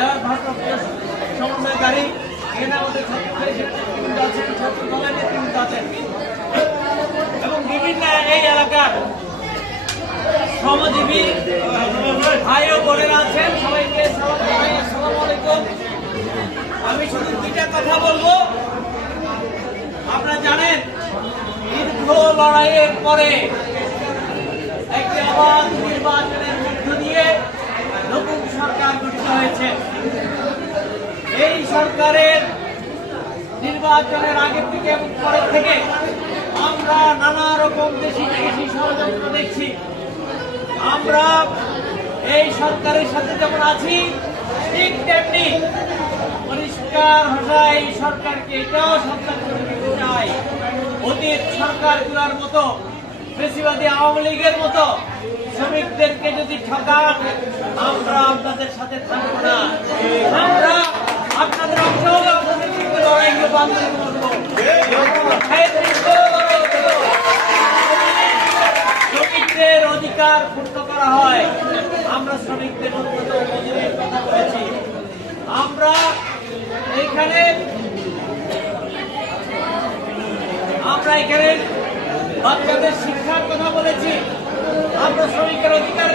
যারা ভারপ্রাপ্ত সমন্বয়কারী, এখানে আমাদের আছেন এবং বিভিন্ন এই এলাকার শ্রমজীবী ভাই ও বোনেরা আছেন। সবাইকে আসসালামু আলাইকুম। আমি শুধু দুইটা কথা বলবো। আপনারা জানেন, দীর্ঘ লড়াইয়ের পরে একটি অবাধ নির্বাচনের মধ্য দিয়ে নতুন সরকার গঠিত হয়েছে। এই সরকারের নির্বাচনের আগে থেকে এবং পরের থেকে আমরা নানা রকম দেশি বিদেশি ষড়যন্ত্র দেখছি। আমরা এই সরকারের সাথে যেমন আছি, ঠিক তেমনি পরিষ্কার ভাষায় এই সরকারকে এটাও সন্তান করে দিতে চাই, অতীত সরকারগুলোর মতো, ফ্যাসিবাদী আওয়ামী লীগের মতো শ্রমিকদেরকে যদি ঠকান, আমরা আপনাদের সাথে থাকবো না। আমরা আপনাদের অংশ লড়াই আন্দোলন করবো, শ্রমিকদের অধিকার ক্ষুণ্ণ করা হয়। আমরা শ্রমিকদের মজুরির কথা বলেছি, আমরা এখানে বাচ্চাদের শিক্ষার কথা বলেছি, আমরা শ্রমিকের অধিকার